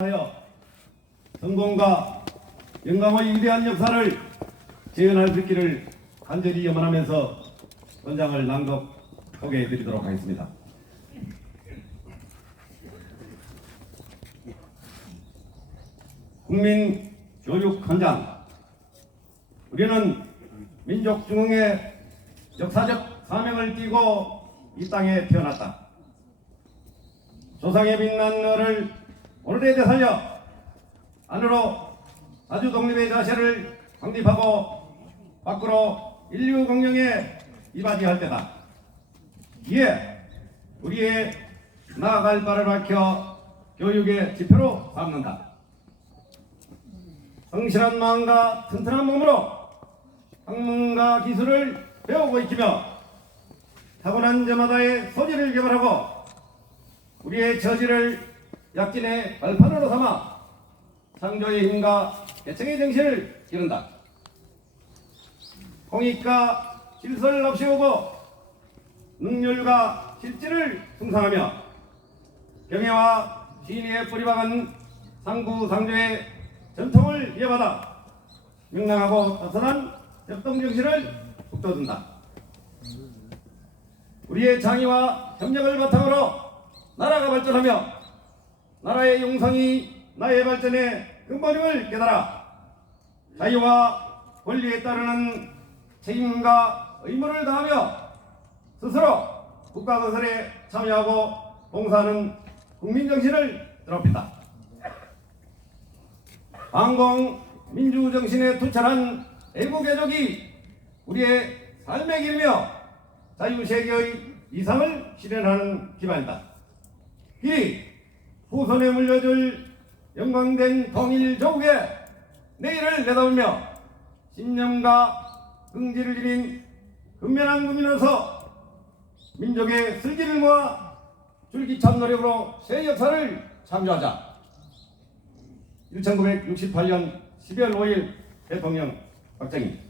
하여 성공과 영광의 위대한 역사를 재현할 수 있기를 간절히 염원하면서 원장을 낭독 소개해 드리도록 하겠습니다. 국민 교육 현장 우리는 민족 중흥의 역사적 사명을 띠고 이 땅에 태어났다. 조상의 빛난 너를 오늘에 되살려 안으로 아주 독립의 자세를 확립하고 밖으로 인류 공룡에 이바지할 때다. 이에 우리의 나아갈 바를 밝혀 교육의 지표로 삼는다. 성실한 마음과 튼튼한 몸으로 학문과 기술을 배우고 익히며 타고난 자마다의 소질을 개발하고 우리의 처지를 약진의 발판으로 삼아 창조의 힘과 개척의 정신을 기른다. 공익과 질서를 없이오고 능률과 실질을 숭상하며 경애와 진의에 뿌리박은 상구 상조의 전통을 이어받아 명랑하고 따뜻한 협동 정신을 북돋운다. 우리의 창의와 협력을 바탕으로 나라가 발전하며 나라의 용성이 나의 발전의 근본임을 깨달아 자유와 권리에 따르는 책임과 의무를 다하며 스스로 국가 건설에 참여하고 봉사하는 국민 정신을 드럽힌다. 방공 민주 정신에 투철한 애국애족이 우리의 삶의 길이며 자유 세계의 이상을 실현하는 기반이다. 이 후손에 물려줄 영광된 통일조국의 내일을 내다보며 신념과 긍지를 지닌 근면한 국민으로서 민족의 슬기를 모아 줄기찬 노력으로 새 역사를 창조하자. 1968년 12월 5일 대통령 박정희